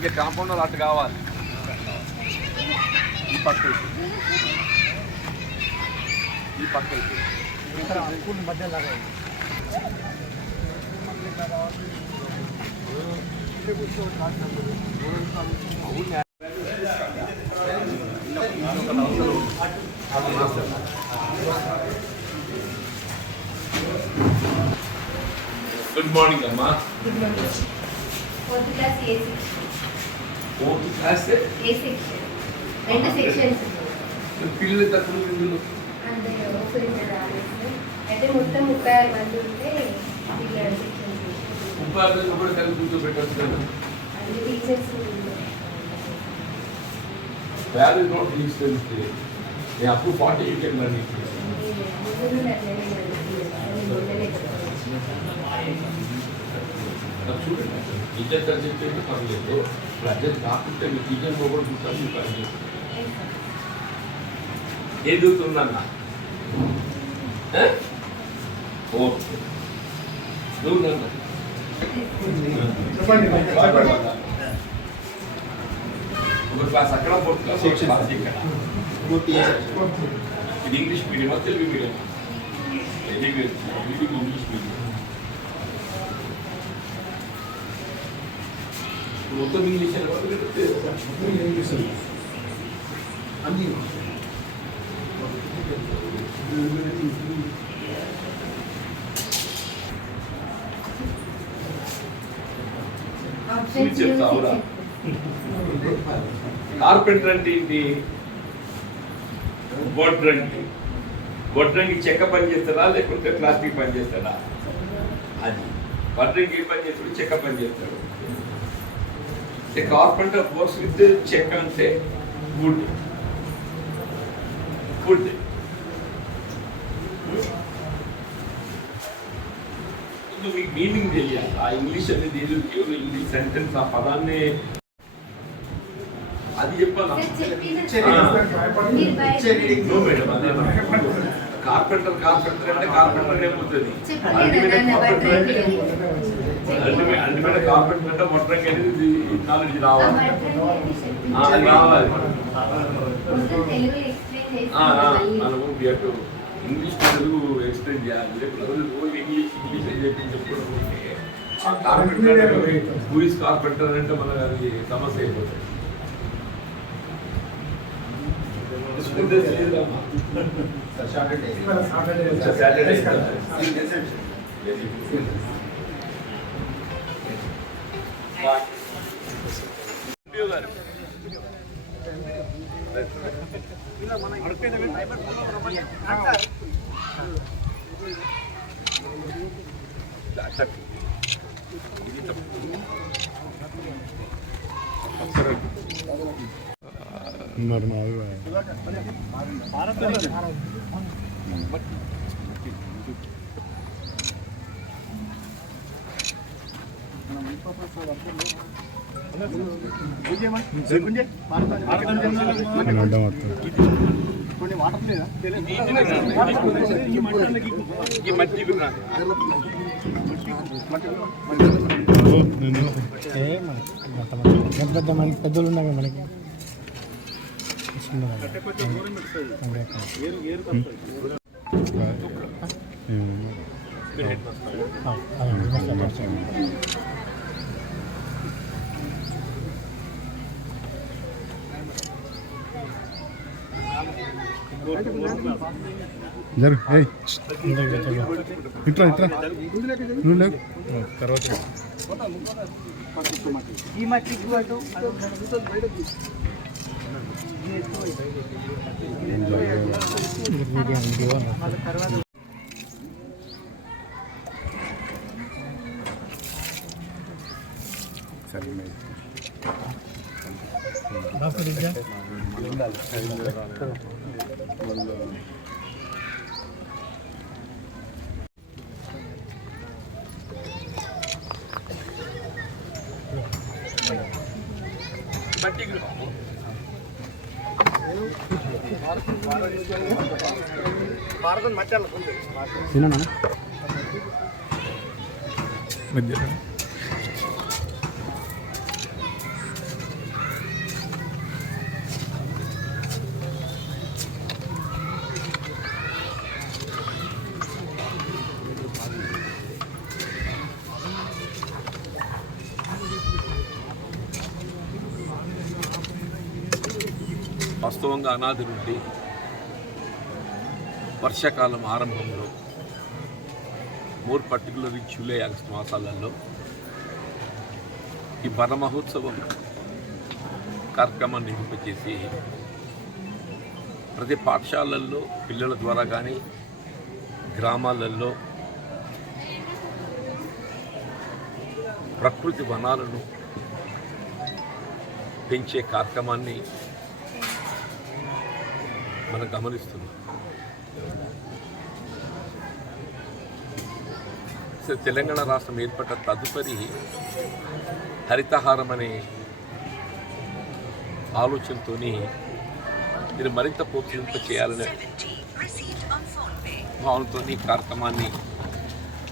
ఇంకా కాంపౌండర్ అటు కావాలి. ఈ పక్క ఈ పక్క మధ్య లాగా గుడ్ మార్నింగ్ అమ్మా. Good morning. ఫోర్త్ క్లాస్ ఏ సెక్షన్. ఫోర్త్ క్లాస్ ఏ సెక్షన్. రెండు సెక్షన్స్. పిల్లలు తక్కువ పిల్లలు అంటే అయితే మొత్తం 36 మంది ఉంటే పిల్లల సెక్షన్ 36 కూడా కలిసి కూర్చోబెట్టచ్చు కదా. అన్ని టీచర్స్ వాల్యూ నోట్ తీసుకెళ్తే నేను అప్పుడు 40 వెళ్ళండి. చూడండి టీచర్ సబ్జెక్ట్ అయితే పర్లేదు. అడ్జస్ట్ కాకుంటే మీ టీచర్ కూడా చూస్తాను. మీకు అడ్జస్ట్ ఎదుగుతుందన్నా ఓకే నువ్వు ఒక క్లాస్ అక్కడ ఫోర్త్ క్లాస్ క్లాస్ ఇక్కడ. ఇది English medium Telugu medium. English medium మొత్తం ఇంగ్లీష్ అన్ని చెప్తావురా. కార్పెంటర్ అంటే ఏంటి? వడ్రంగి చెక్క పని చేస్తాడా లేకుంటే ప్లాస్టిక్ పని చేస్తాడా? అది వడ్రంగి ఏ పని చేస్తాడు? చెక్క పని చేస్తాడు. కార్పెంటర్ వర్క్స్ విత్ చెక్క అంటే వుడ్. మీకు మీనింగ్ తెలియాలి. ఆ ఇంగ్లీష్ అనేది కేవలం ఇంగ్లీష్ సెంటెన్స్ ఆ పదాన్ని అది చెప్పాలి. కార్పెంటర్ అంటే కార్పెంటర్ ఏమవుతుంది? అల్టిమేట్ కార్పెంటర్ అంటే వడ్రంగి అనేది నాలెడ్జ్ రావాలి. ఇంగ్లీష్ తెలుగు ఎక్స్ప్లెయిన్ చేయాలి. ఇంగ్లీష్ చెప్పుకుంటే కార్పెంటర్ హూఇస్ కార్పెంటర్ అంటే మనకు అది సమస్య అయిపోతుంది. పెద్ద మంది పెద్దలు ఉన్నాయి మనకి. ఇట్రా ఇట్రా నువ్వు లేవు తర్వాత ఈ మట్టి తిన్నా మధ్య వాస్తవంగా అనాది నుండి వర్షాకాలం ఆరంభంలో మోర్ పర్టికులర్లీ జూలై ఆగస్టు మాసాలలో ఈ వన మహోత్సవం కార్యక్రమాన్ని నిర్వహించేసి ప్రతి పాఠశాలల్లో పిల్లల ద్వారా కానీ గ్రామాలలో ప్రకృతి వనాలను పెంచే కార్యక్రమాన్ని మనం గమనిస్తున్నాం. తెలంగాణ రాష్ట్రం ఏర్పడ్డ తదుపరి హరితహారం అనే ఆలోచనతో ఇది మరింత ప్రోత్సహింప చేయాలనే భావనతో ఈ కార్యక్రమాన్ని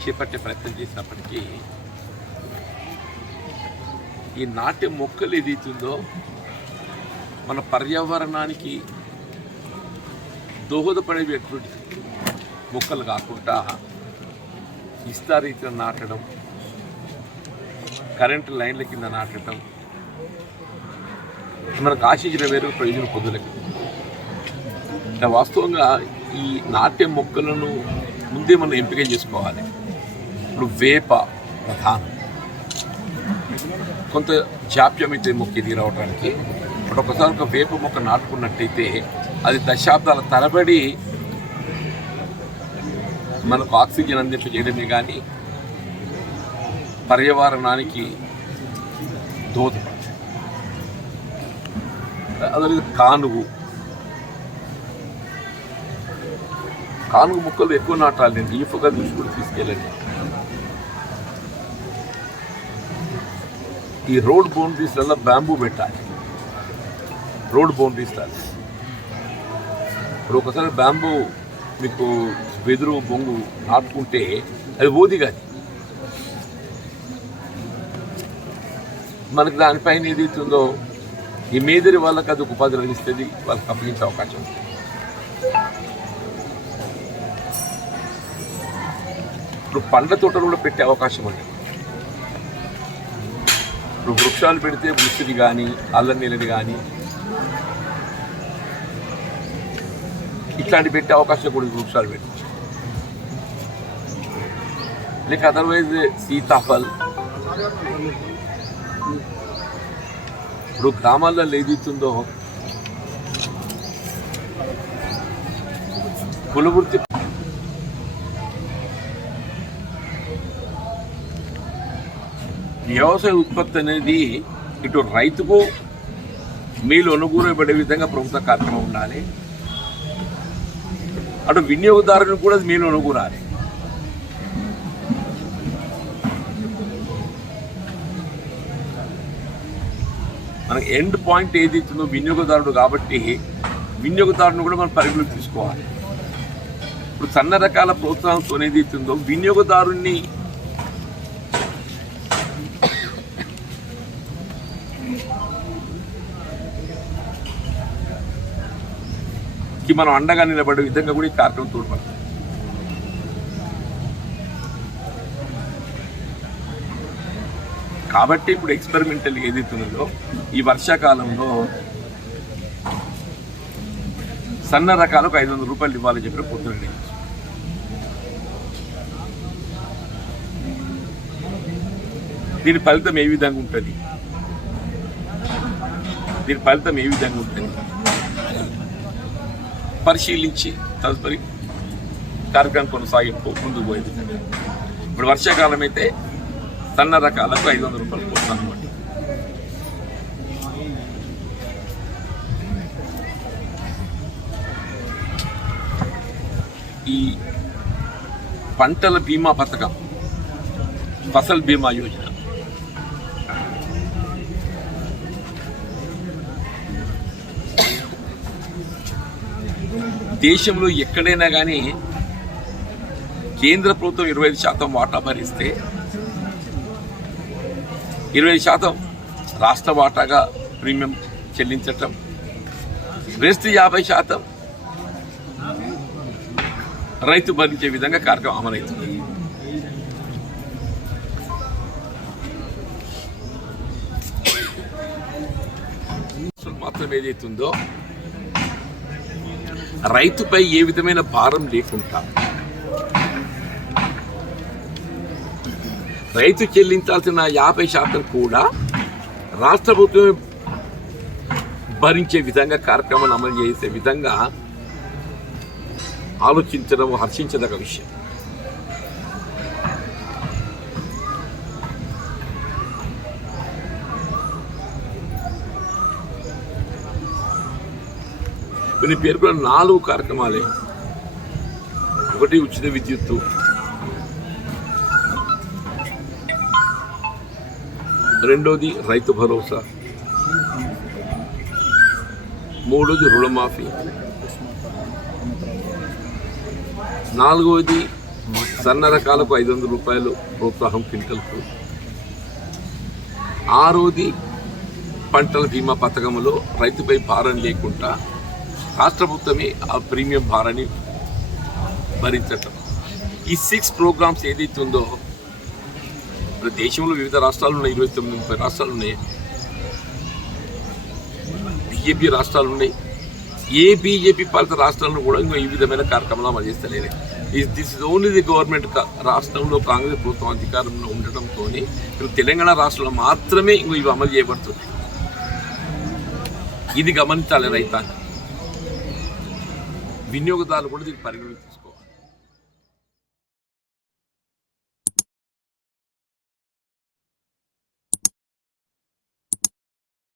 చేపట్టే ప్రయత్నం చేసినప్పటికీ ఈ నాట్య మొక్కలు ఏదైతుందో మన పర్యావరణానికి దోహదపడేటువంటి మొక్కలు కాకుండా ఇస్తారీతిలో నాటడం, కరెంటు లైన్ల కింద నాటడం మనకు ఆశించిన వేరే ప్రయోజనం పొందలేక వాస్తవంగా ఈ నాట్య మొక్కలను ముందే మనం ఎంపిక చేసుకోవాలి. ఇప్పుడు వేప ప్రధానం, కొంత జాప్యం అయితే మొక్క ఎదిగి రావడానికి. ఇప్పుడు ఒకసారి ఒక వేప మొక్క నాటుకున్నట్టయితే అది దశాబ్దాల తరబడి మనకు ఆక్సిజన్ అందింపజేయడమే కానీ పర్యావరణానికి దోహదపడుతుంది. అదే కానుగు మొక్కలు ఎక్కువ నాటాలి. నేను డీఫ్గా చూసి కూడా తీసుకెళ్ళండి. ఈ రోడ్ బౌండరీస్లలో బ్యాంబూ పెట్టాలి. రోడ్ బౌండరీస్ రాలి. ఇప్పుడు ఒకసారి బ్యాంబూ మీకు వెదురు బొంగు నాటుకుంటే అది ఓది కాదు. మనకి దానిపైన ఏదైతుందో ఈ మేదరి వాళ్ళకి అది ఉపాధి లభిస్తుంది, వాళ్ళకి అప్పగించే అవకాశం ఉంది. ఇప్పుడు పండ్ల తోటలు కూడా పెట్టే అవకాశం ఉంది. ఇప్పుడు వృక్షాలు పెడితే ఉసిరి కానీ అల్లం నీళ్ళది కానీ ఇట్లాంటి పెట్టే అవకాశం కూడా వృక్షాలు పెట్టచ్చు. లేక అదర్వైజ్ సీతాఫల్. ఇప్పుడు గ్రామాల్లో ఏదైతుందో కులవృత్తి వ్యవసాయ ఉత్పత్తి అనేది ఇటు రైతుకు మేలు అనుకూలపడే విధంగా ప్రభుత్వ కార్యక్రమం ఉండాలి, అటు వినియోగదారునికి కూడా మేలు అనుకూరాలి. మనకి ఎండ్ పాయింట్ ఏది ఇస్తుందో వినియోగదారుడు కాబట్టి వినియోగదారుని కూడా మనం పరిగణలోకి తీసుకోవాలి. ఇప్పుడు సన్న రకాల ప్రోత్సాహంతో ఏది ఇస్తుందో వినియోగదారుని మనం అండగా నిలబడే విధంగా కూడా ఈ కార్యక్రమం తోడ్పడుతుంది. కాబట్టి ఇప్పుడు ఎక్స్పెరిమెంటల్ ఏదైతుందో ఈ వర్షాకాలంలో సన్న రకాలకు 500 రూపాయలు ఇవ్వాలని చెప్పి పొద్దున్నే. దీని ఫలితం ఏ విధంగా ఉంటుంది, పరిశీలించి తదుపరి కార్యక్రమం కొనసాగింపు ముందుకు పోయేది. ఇప్పుడు వర్షాకాలం అయితే సన్న రకాలకు 500 రూపాయలు పోతాను. ఈ పంటల బీమా పథకం, ఫసల్ బీమా యోజన దేశంలో ఎక్కడైనా కానీ కేంద్ర ప్రభుత్వం 25% వాటా భరిస్తే 20% రాష్ట్ర వాటాగా ప్రీమియం చెల్లించటం, రెస్ట్ 50% రైతు భరించే విధంగా కార్యక్రమం అమలవుతుంది. మాత్రం ఏదైతుందో రైతుపై ఏ విధమైన భారం లేకుండా రైతు చెల్లించాల్సిన 50% కూడా రాష్ట్ర ప్రభుత్వమే భరించే విధంగా కార్యక్రమాన్ని అమలు చేసే విధంగా ఆలోచించడం హర్షించదగ్గ విషయం. కొన్ని పేర్కొన్న 4 కార్యక్రమాలే. ఒకటి ఉచిత విద్యుత్తు, రెండోది రైతు భరోసా, మూడోది రుణమాఫీ, నాలుగవది సన్న రకాలకు 500 రూపాయలు ప్రోత్సాహం క్వింటల్కు, ఆరోది పంటల బీమా పథకంలో రైతుపై భారం లేకుండా రాష్ట్ర ప్రభుత్వమే ఆ ప్రీమియం భారాన్ని భరించటం. ఈ 6 ప్రోగ్రామ్స్ ఏదైతే ఉందో దేశంలో వివిధ రాష్ట్రాలు ఉన్నాయి, 29-30 రాష్ట్రాలు ఉన్నాయి, బీజేపీ రాష్ట్రాలు ఉన్నాయి. ఏ బీజేపీ పాలిత రాష్ట్రాలను కూడా ఇంకో ఈ విధమైన కార్యక్రమాలు అమలు చేస్తలేదు. This is only the government. రాష్ట్రంలో కాంగ్రెస్ ప్రభుత్వం అధికారంలో ఉండటంతో తెలంగాణ రాష్ట్రంలో మాత్రమే ఇంకో ఇవి అమలు చేయబడుతుంది. ఇది గమనించాలి రైతాంగం, వినియోగదారులు కూడా దీన్ని పరిగణించాలి.